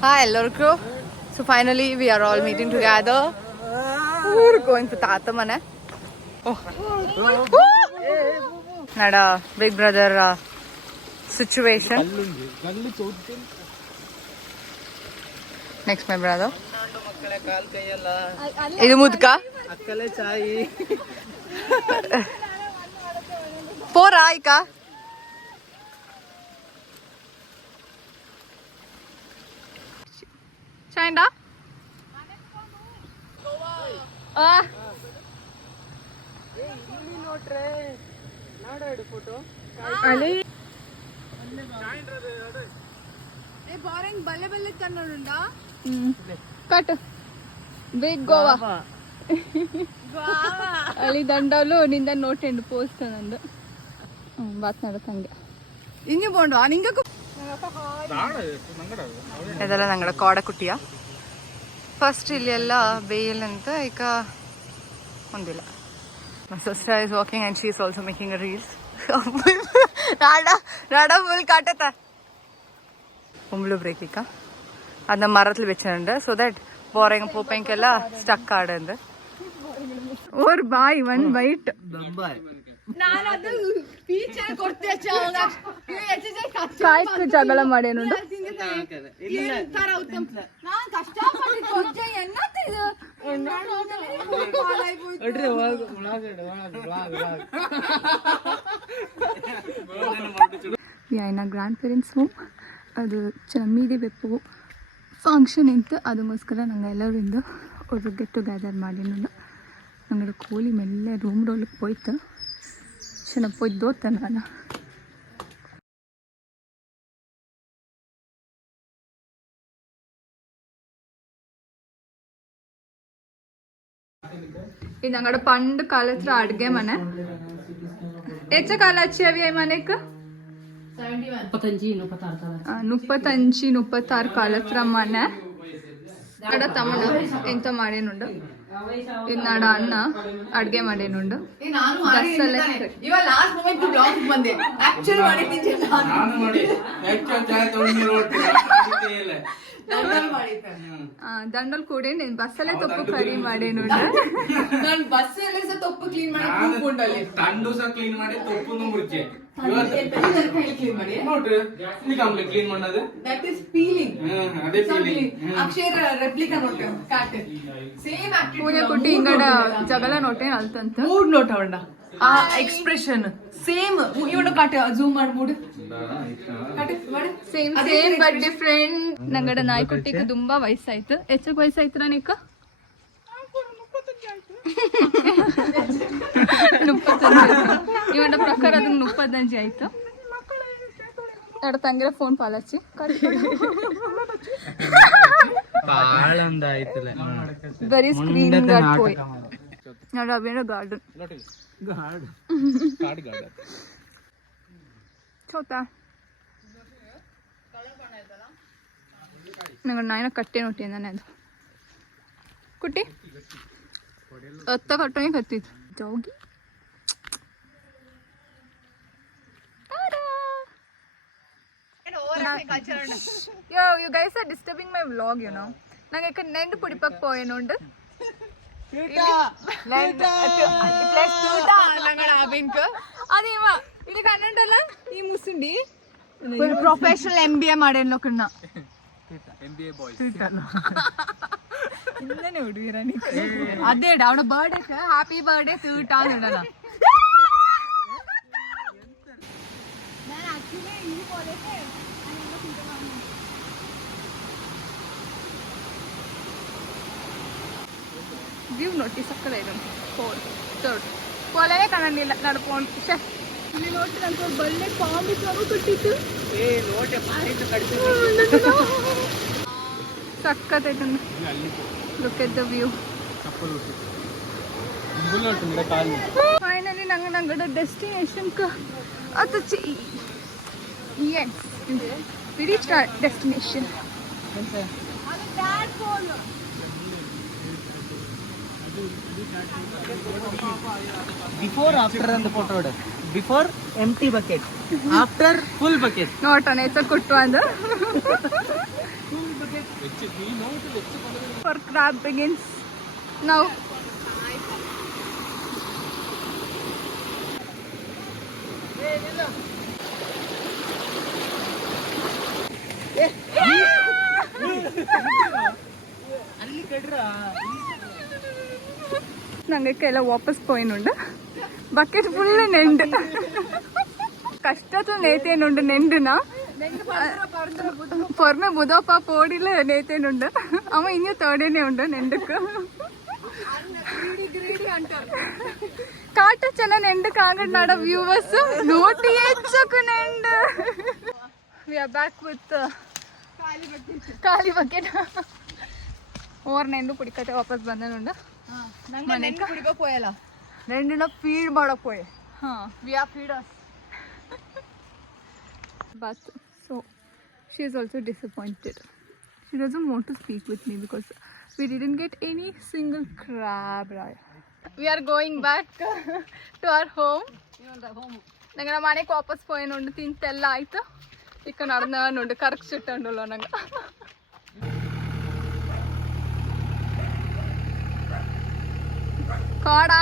Hi, Elorku. So finally we are all meeting together. We're going to Tata Mane. Oh. Not a big brother situation. Next my brother. Idu mudka. Akkale chai. Pora ika. Chanda. Ali. Boring balle balle kannodunda. Cut. Big Goa. Ali ದಂಡಲು ನಿಂದ note end post ನಂದು ಬಾತ್ നടത്തಂಗೆ ಇಂಗೆ ಬೋಂಡು ನಿಂಗೆ ಇದೆಲ್ಲ ನಂಗಡ ಕೋಡಕುಟ್ಟಿಯ first ಇಲ್ಲಿ ಎಲ್ಲ bale ಅಂತ ಈಗ ಹೊಂದಿಲ್ಲ. My sister is walking and she is also making a reels. Rada full ಕಾಟತ ಉಂಬ್ಲು ಬ್ರೇಕ್ ಈಗ ಅದನ್ನ ಮರತ್ಲು ಬೆಚ್ಚಂಡ so that boring ಪೋಪೆಂಕೆಲ್ಲ ಸ್ಟಕ್ ಆಡಂದ और बाय वन बाइट ನಾನು ಅದು ಟೀಚರ್ ಕೊಡ್ತೆ ಚಾಂಗ ಕಾಯ್ಕ ಜಗಳ ಮಾಡೇನು ಇಲ್ಲ ತರ ಉತ್ತಮ ನಾನು ಕಷ್ಟಪಟ್ಟು ಕೊಡ್ಜೆ ಎನ್ನತ್ತೆ ಇದು ಅಡ್ರೆ ಯಾಯ್ನ ಗ್ರ್ಯಾಂಡ್ ಪೇರೆಂಟ್ಸ್ ಹೋಮ್ ಅದು ಚಮ್ಮೀದಿ ಬೆಪ್ಪು ಫಂಕ್ಷನ್ ಇತ್ತು ಅದಕ್ಕೋಸ್ಕರ ನಂಗೆ ಎಲ್ಲರಿಂದ ஒரு ಗೆಟ್ ಟುಗೆದರ್ ಮಾಡಿನಲ್ಲ ഞങ്ങളുടെ കോലി മെല്ലെ റൂം ഡോറിൽ പോയിട്ട് പക്ഷെ പോയി ദോത്തന്നെ ನಾನು ಇದು ഞങ്ങളുടെ പണ്ട് കാലത്ത് അടുಗೆ ಮನೆ ಹೆಚ್ಚ ಕಾಲ ಹಚ್ಚಿ ಅವಿ ಮನೆಕ್ 35-36 ಕಾಲತ್ರ ಮನೆ ನಡ ತಮ್ಮನ ಎಂತ ಮಾಡೇನುಂಡು ಇನ್ನಾಡ ಅಣ್ಣ ಅಡ್ಗೆ ಮಾಡೇನುಂಡು ದಂಡಲ್ ಕೂಡ ಬಸ್ಸಲ್ಲೇ ತೊಪ್ಪು ಕರಿ ಮಾಡೇನುಂಡು ನಾನು ಬಸ್ಸಲ್ಲೇ ಸಹ ತೊಪ್ಪು ಕ್ಲೀನ್ ಮಾಡಿ ಕುಟ್ಟಿ ಇಂಗಡ ಜಗಳ ನೋಟೇನ್ ಅಲ್ತಂತ ಮೂಡ್ ನೋಟ ಅವಣ್ಣ ಆ ಎಕ್ಸ್ಪ್ರೆಷನ್ ಸೇಮ್ ಇವನು ಕಾಟ ಜೂಮ್ ಮಾಡಿ mood same same but different ನಂಗಡ ನಾಯ್ಕುಟ್ಟಿಗೆ ತುಂಬಾ ವಯಸ್ಸಾಯ್ತು ಹೆಚ್ಚಕ್ ವಯಸ್ಸಾಯ್ತು ನನಕ 35 ಇವನ ಪ್ರಕಾರ ಅದನ್ನ 35 ಆಯ್ತು ಎಡ ತಂಗಿರ ಫೋನ್ ಪಾಲಚ್ಚಿ ಬರೀ ಸ್ಕ್ರೀನ್ ಗಾರ್ಡ್ ಪೋಯ್ ನೋಡ ಅವೇನೋ ಗಾರ್ಡನ್ ಚೌತಾ ನಂಗೆ ನಾಯಿನ ಕಟ್ಟೆ ನೋಟಿಂದಾನೆ ಅದು ಕುಟ್ಟಿ ಅತ್ತ ಕಟ್ಟೋಗಿ ಕತ್ತಿತ್ತು ಜೋಗಿ Yo, you guys are disturbing my vlog, you know. Nange ikka nendu pudipak poyenundu. Plus tuta nangada abinku. Adema idi kannundalla ee musundi full professional MBA madenu lokkunna. MBA boys. ಇನ್ನೇನೆ ಹುಡುಗಿರ ಅದೇ ಅವನ birthday happy birthday ತುಟ ಅಂದಲ್ಲ view ನೋಡಿ ಸಕ್ಕದ ಇದೆ ಕೊಲೆನೇ ಕಾಣಂಗಿಲ್ಲ ನಡ್ಕೊಂಡು ಇಲ್ಲಿ ನೋಡಿ ನಂಗೆ ಬಲ್ಲೆ ಪಾಂಬು ಸಾವು ಕಟ್ಟಿತ್ತು ಸಕ್ಕತ್ತೈತೆ look at the view finally ನಂಗಡ ಡೆಸ್ಟಿನೇಷನ್ ಅದು yes we reached our destination Before, after and the photo. Before, empty bucket. After, full bucket. ನೋಟೋಣ ಹೆಚ್ಚ ಕುಟ್ಟು ಅಂದ for crab begins now. ഞങ്ങൾക്കെല്ലാം വാപ്പസ് പോയിട്ടുണ്ട് ബക്കറ്റ് ഫുള്ള് നെണ്ട് കഷ്ടത്തിൽ നേത്തേനുണ്ട് നെണ്ടിന പുറമെ ബുധപ്പ പോടിയില് നേത്തേനുണ്ട് അവ ഇനി തേടേനെ ഉണ്ട് നെണ്ടക്ക് ಕಾಟ ಚೆನ್ನ ನೆಂಡು ಕಾಗಡ್ನಾಡ ವ್ಯೂವರ್ಸ್ ನೋಟಿ ಹೆಚ್ಚಕು ನೆಂಡು ವಿ ಆರ್ ಬ್ಯಾಕ್ ವಿತ್ ಖಾಲಿ ಬಕೆಟ್ ಓವರ್ ನೆಂಡು ಕುಡಿಕತೆ ವಾಪಸ್ ಬಂದನುಂಡು ನೆಂಡು ಕುಡಿಬೇಕು ಹೋಯಲ್ಲ ನೆಂಡಿನ ಫೀಡ್ ಮಾಡಕ್ ಹೋಯ್ ಹಾ we are feeders but so she is also disappointed. She doesn't want to speak with me because we didn't get any single crab. We are going back to our home. ഞങ്ങളുടെ ಮನೆಗೆ ವಾಪಸ್ പോയനുണ്ട് ತಿಂತೆಲ್ಲ ಆಯ್ತು ಈಗ നടന്നുണ്ട് കറക്ച്ചിട്ടുണ്ടല്ലോ ഞങ്ങൾ കോടാ